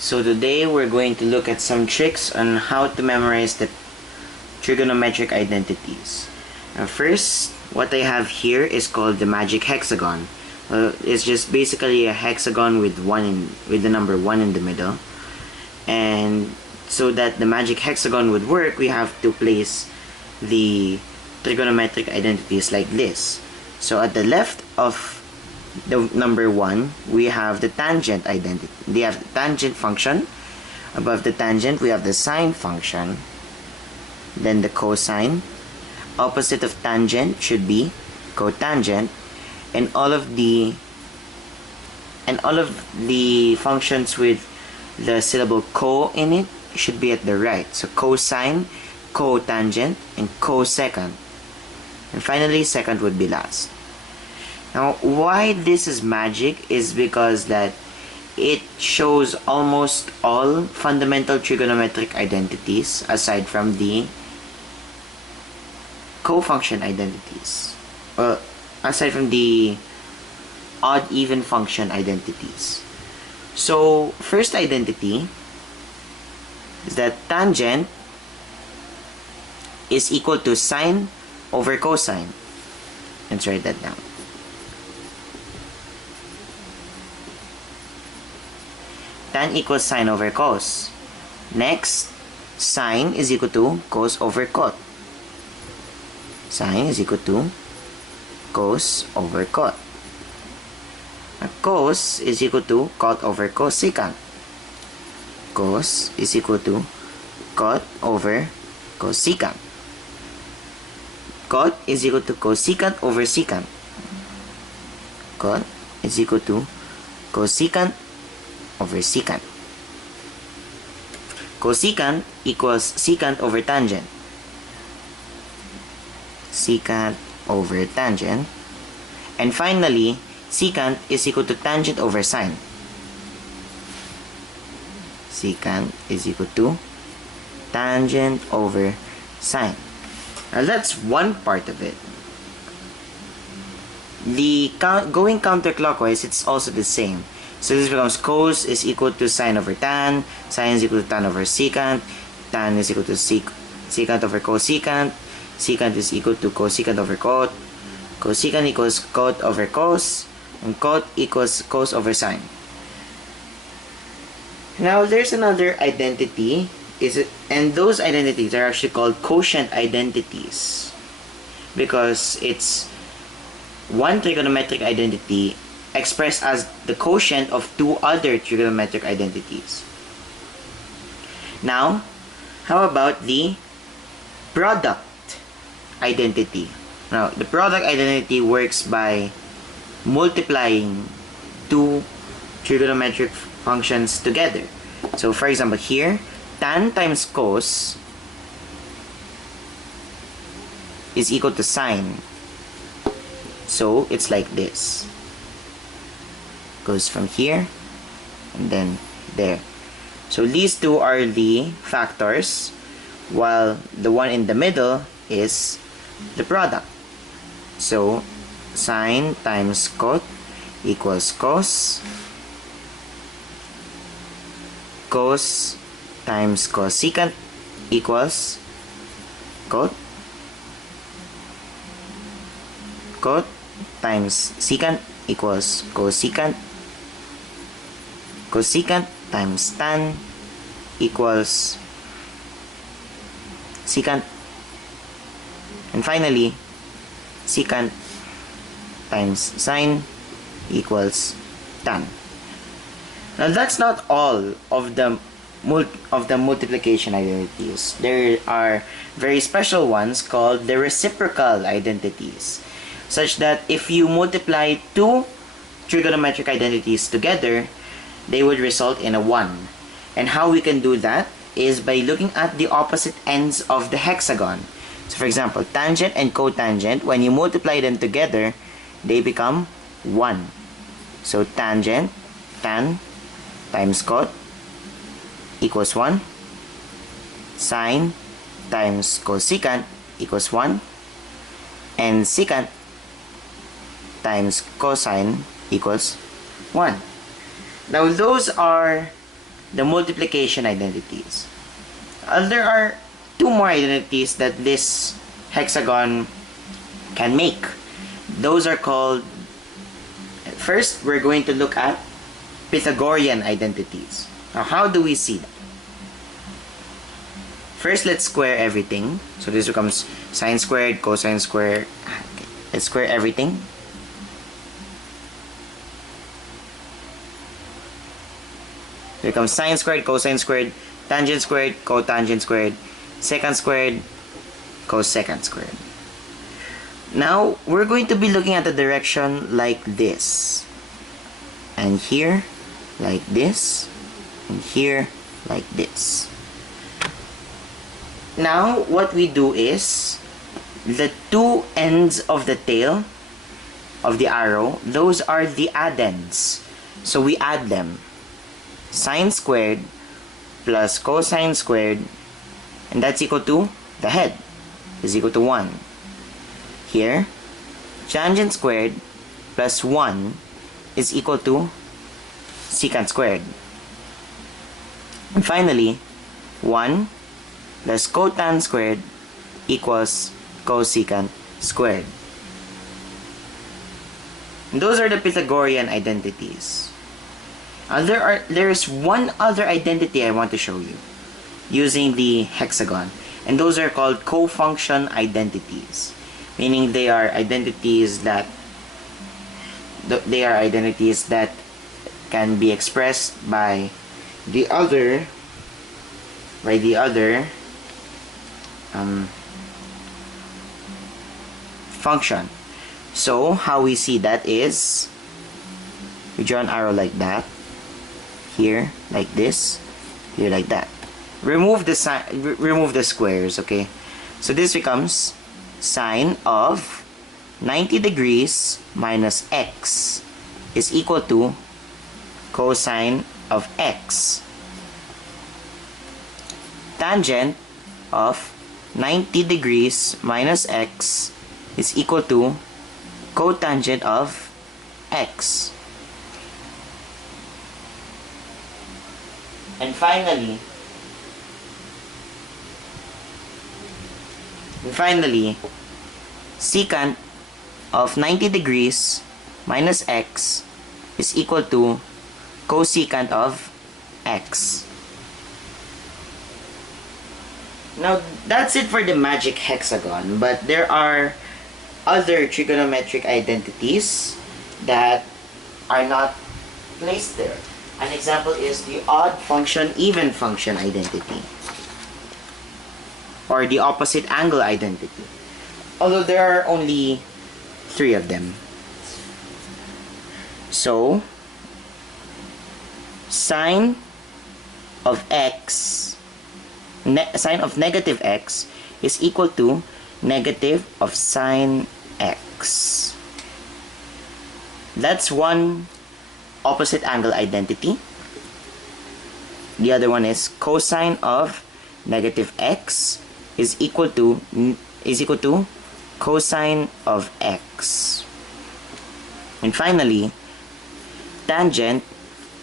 So today we're going to look at some tricks on how to memorize the trigonometric identities. First, what I have here is called the magic hexagon. It's just basically a hexagon with the number 1 in the middle. And so that the magic hexagon would work, we have to place the trigonometric identities like this. So at the left of the number 1, we have the tangent identity. They have the tangent function. Above the tangent, we have the sine function. Then the cosine. Opposite of tangent should be cotangent. And all of the functions with the syllable co in it should be at the right. So cosine, cotangent, and cosecant. And finally, secant would be last. Now, why this is magic is because that it shows almost all fundamental trigonometric identities aside from the cofunction identities. Aside from the odd-even function identities. So, first identity is that tangent is equal to sine over cosine. Let's write that down. Tan equals sine over cos. Next, sine is equal to cos over cot. Sine is equal to cos over cot. Cos is equal to cot over cosecant. Cos is equal to cot over cosecant. Cot is equal to cosecant over secant. Cot is equal to cosecant over secant. Cosecant equals secant over tangent. Secant over tangent. And finally, secant is equal to tangent over sine. Secant is equal to tangent over sine. Now that's one part of it. Going counterclockwise, it's also the same. So this becomes cos is equal to sine over tan, sine is equal to tan over secant, tan is equal to secant over cosecant, secant is equal to cosecant over cot, cosecant equals cot over cos, and cot equals cos over sine. Now there's another identity, and those identities are actually called quotient identities because it's one trigonometric identity expressed as the quotient of two other trigonometric identities. Now, how about the product identity? Now, the product identity works by multiplying two trigonometric functions together. So, for example, here, tan times cos is equal to sine. So, it's like this. Goes from here and then there. So these two are the factors, while the one in the middle is the product. So sine times cot equals cos. Cos times cosecant equals cot. Cot times secant equals cosecant. Cosecant times tan equals secant. And finally, secant times sine equals tan. Now that's not all of the multiplication identities. There are very special ones called the reciprocal identities, such that if you multiply two trigonometric identities together, they would result in a 1. And how we can do that is by looking at the opposite ends of the hexagon. So for example, tangent and cotangent, when you multiply them together, they become 1. So tangent, tan times cot equals 1. Sine times cosecant equals 1. And secant times cosine equals 1. Now those are the multiplication identities. There are two more identities that this hexagon can make. Those are called, first we're going to look at Pythagorean identities. Now how do we see that? First, let's square everything. So this becomes sine squared, cosine squared. Okay. Let's square everything. It becomes sine squared, cosine squared, tangent squared, cotangent squared, secant squared, cosecant squared. Now, we're going to be looking at the direction like this. And here, like this. And here, like this. Now, what we do is, the two ends of the tail of the arrow, those are the addends. So we add them. Sine squared plus cosine squared, and that's equal to the head, is equal to 1. Here, tangent squared plus 1 is equal to secant squared. And finally, 1 plus cotan squared equals cosecant squared. And those are the Pythagorean identities. There is one other identity I want to show you using the hexagon, and those are called co-function identities, meaning they are identities that can be expressed by the other function. So how we see that is, we draw an arrow like that, here like this, here like that. Remove the squares, okay? So this becomes sine of 90 degrees minus x is equal to cosine of x. Tangent of 90 degrees minus x is equal to cotangent of x. And finally, secant of 90 degrees minus x is equal to cosecant of x. Now, that's it for the magic hexagon, but there are other trigonometric identities that are not placed there. An example is the odd function, even function identity, or the opposite angle identity, although there are only 3 of them. So, sine of negative x is equal to negative of sine x. That's one opposite angle identity. The other one is cosine of negative x is equal to cosine of x. And finally, tangent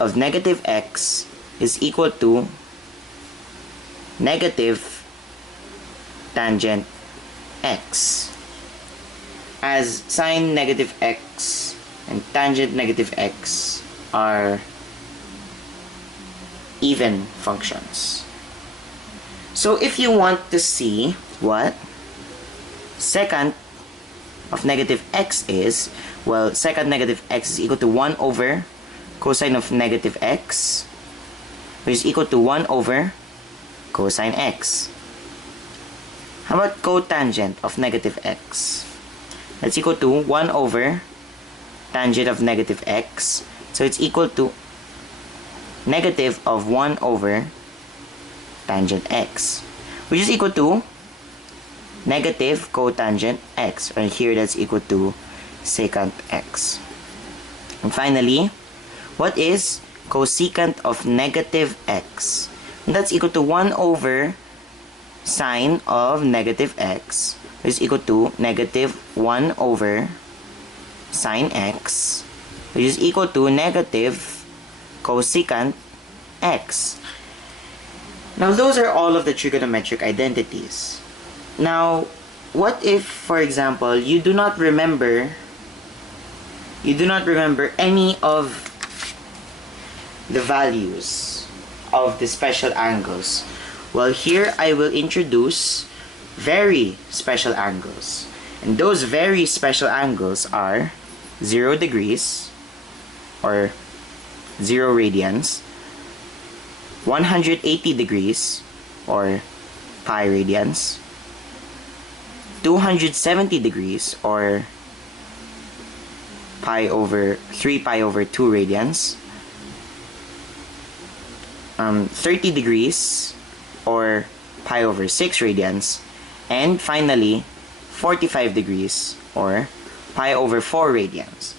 of negative x is equal to negative tangent x, as sine negative x and tangent negative x are even functions. So if you want to see what secant of negative x is, well, secant negative x is equal to 1 over cosine of negative x, which is equal to 1 over cosine x. How about cotangent of negative x? That's equal to 1 over tangent of negative x. So it's equal to negative of 1 over tangent x, which is equal to negative cotangent x. And here that's equal to secant x. And finally, what is cosecant of negative x? And that's equal to 1 over sine of negative x, which is equal to negative 1 over sine x, which is equal to negative cosecant x. Now those are all of the trigonometric identities. Now, what if, for example, you do not remember any of the values of the special angles? Well, here I will introduce very special angles. And those very special angles are 0 degrees or 0 radians, 180 degrees or pi radians, 270 degrees or 3 pi over 2 radians, 30 degrees or pi over 6 radians, and finally 45 degrees or pi over 4 radians.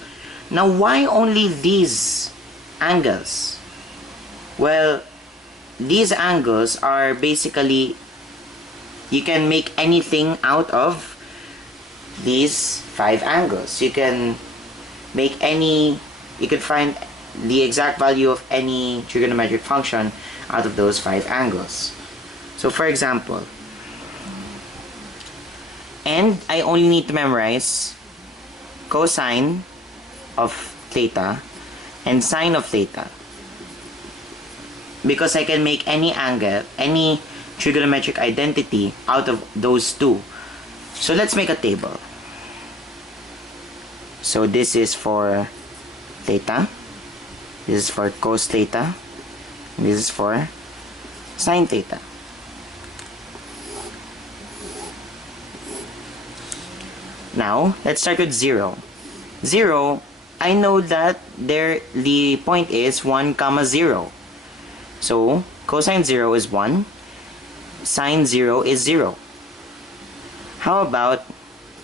Now, why only these angles? Well, these angles are basically, you can make anything out of these 5 angles. You can find the exact value of any trigonometric function out of those 5 angles. So for example, and I only need to memorize cosine of theta and sine of theta, because I can make any angle, any trigonometric identity out of those two. So let's make a table. So this is for theta, this is for cos theta, and this is for sine theta. Now, let's start with 0. 0, I know that the point is 1, 0. So, cosine 0 is 1, sine 0 is 0. How about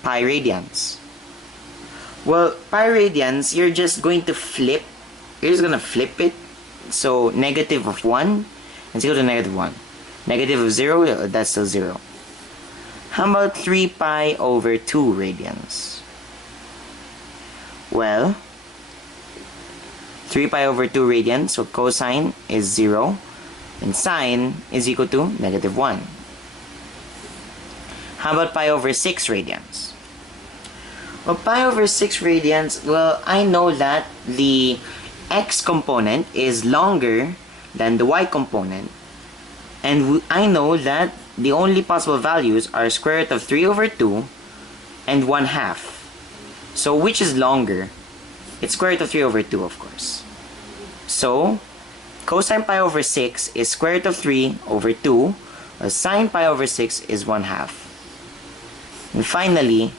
pi radians? Well, pi radians, you're just going to flip. You're just going to flip it. So, negative of 1 is equal to negative 1. Negative of 0, that's still 0. How about 3 pi over 2 radians? Well, 3 pi over 2 radians, so cosine is 0, and sine is equal to negative 1. How about pi over 6 radians? Well, pi over 6 radians, well, I know that the x component is longer than the y component. And I know that the only possible values are square root of 3 over 2 and 1/2. So which is longer? It's square root of 3 over 2, of course. So cosine pi over 6 is square root of 3 over 2, while sine pi over 6 is 1/2. And finally,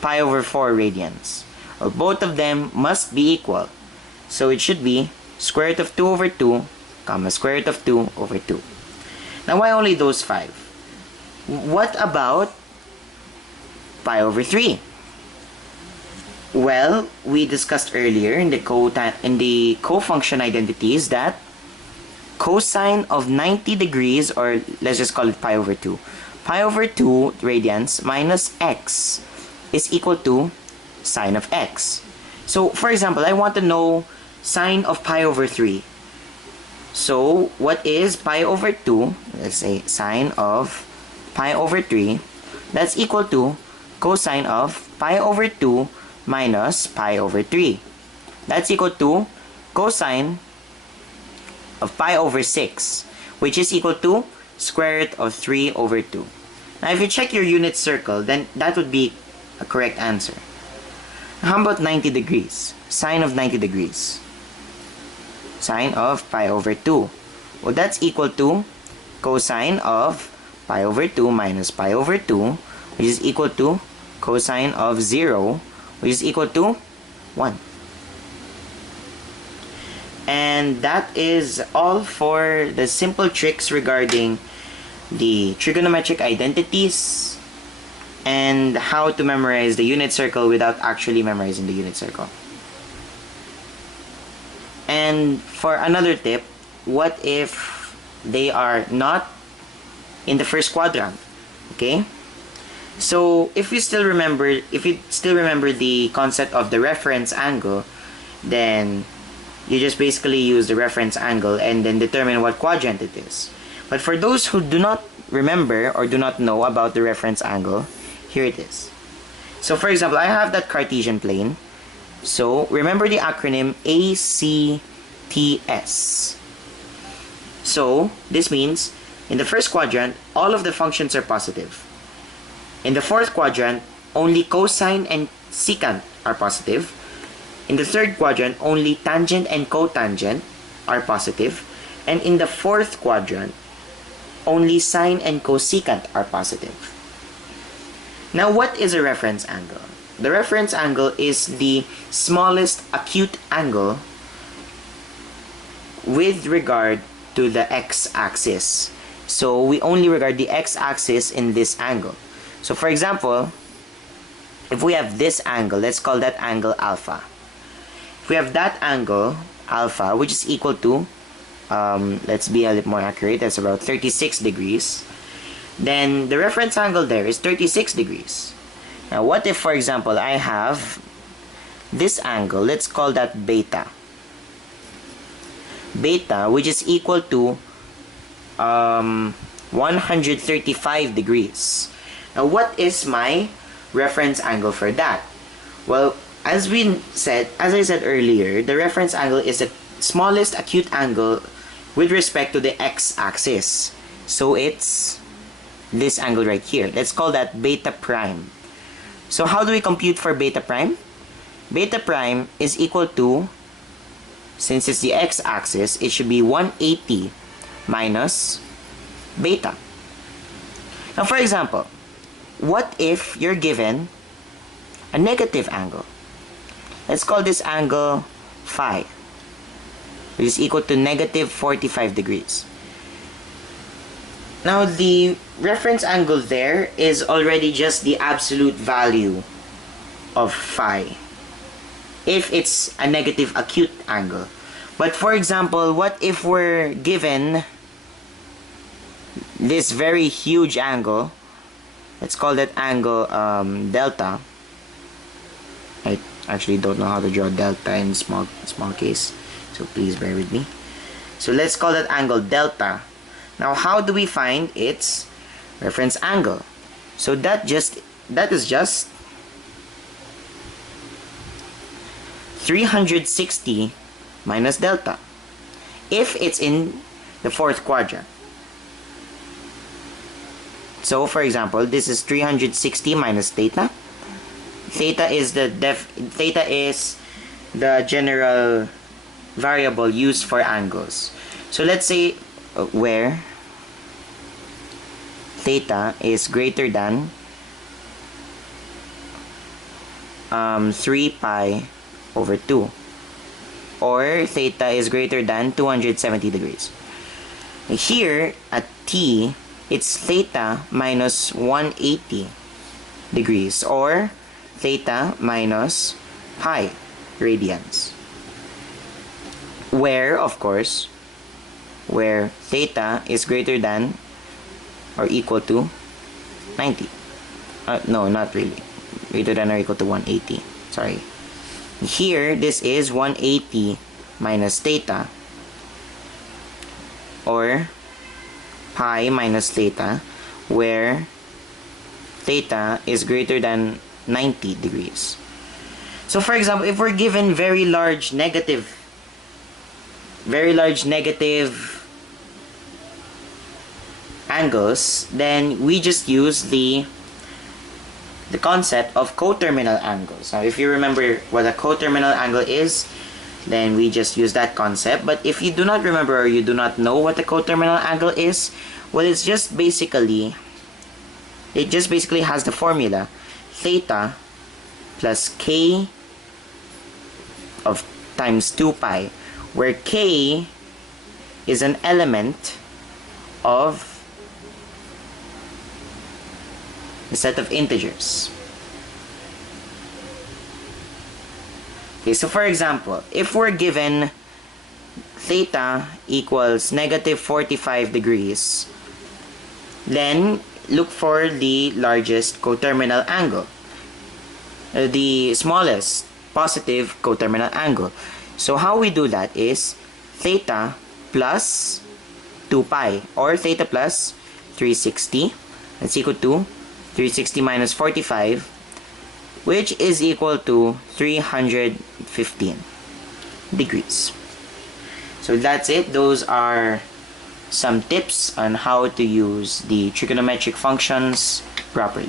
pi over 4 radians. Well, both of them must be equal. So it should be square root of 2 over 2, comma square root of 2 over 2. Now, why only those 5? What about pi over 3? Well, we discussed earlier in the cofunction identities that cosine of 90 degrees, or let's just call it pi over 2. Pi over 2 radians minus x is equal to sine of x. So, for example, I want to know sine of pi over 3. So, what is pi over 2? Let's say sine of pi over 3. That's equal to cosine of pi over 2 minus pi over 3. That's equal to cosine of pi over 6, which is equal to square root of 3 over 2. Now, if you check your unit circle, then that would be a correct answer. How about 90 degrees? Sine of 90 degrees. Sine of pi over 2. Well, that's equal to cosine of pi over 2 minus pi over 2, which is equal to cosine of 0, which is equal to 1. And that is all for the simple tricks regarding the trigonometric identities and how to memorize the unit circle without actually memorizing the unit circle. And for another tip, what if they are not in the first quadrant? Okay? So if you still remember the concept of the reference angle, then you just basically use the reference angle and then determine what quadrant it is. But for those who do not remember or do not know about the reference angle, here it is. So for example, I have that Cartesian plane. So remember the acronym ACTS. So this means in the first quadrant, all of the functions are positive. In the fourth quadrant, only cosine and secant are positive. In the third quadrant, only tangent and cotangent are positive. And in the fourth quadrant, only sine and cosecant are positive. Now, what is a reference angle? The reference angle is the smallest acute angle with regard to the x-axis. So we only regard the x-axis in this angle. So for example, if we have this angle, let's call that angle alpha. If we have that angle alpha, which is equal to, let's be a little more accurate, that's about 36 degrees, then the reference angle there is 36 degrees. Now what if, for example, I have this angle, let's call that beta. Beta, which is equal to 135 degrees. Now what is my reference angle for that? Well, as I said earlier, the reference angle is the smallest acute angle with respect to the x-axis. So it's this angle right here. Let's call that beta prime. So how do we compute for beta prime? Beta prime is equal to, since it's the x-axis, it should be 180 minus beta. Now for example, what if you're given a negative angle? Let's call this angle phi, which is equal to negative 45 degrees. Now the reference angle there is already just the absolute value of phi, if it's a negative acute angle. But for example, what if we're given this very huge angle? Let's call that angle delta. I actually don't know how to draw delta in small case, so please bear with me. So let's call that angle delta. Now how do we find its reference angle? So that is just 360 minus delta if it's in the fourth quadrant. So for example, this is 360 minus theta. Theta is the general variable used for angles. So let's say where theta is greater than 3 pi over 2, or theta is greater than 270 degrees. Here at t, it's theta minus 180 degrees, or theta minus pi radians, where of course where theta is greater than or equal to 90. No, not really. Greater than or equal to 180. Sorry. Here, this is 180 minus theta, or pi minus theta, where theta is greater than 90 degrees. So for example, if we're given very large negative angles, then we just use the concept of coterminal angles. Now if you remember what a coterminal angle is, then we just use that concept. But if you do not remember or you do not know what a coterminal angle is, well, it just basically has the formula theta plus k of times 2 pi, where k is an element of a set of integers. Okay, so for example, if we're given theta equals negative 45 degrees, then look for the largest coterminal angle, the smallest positive coterminal angle. So how we do that is theta plus 2 pi, or theta plus 360. That's equal to 360 minus 45, which is equal to 315 degrees. So that's it. Those are some tips on how to use the trigonometric functions properly.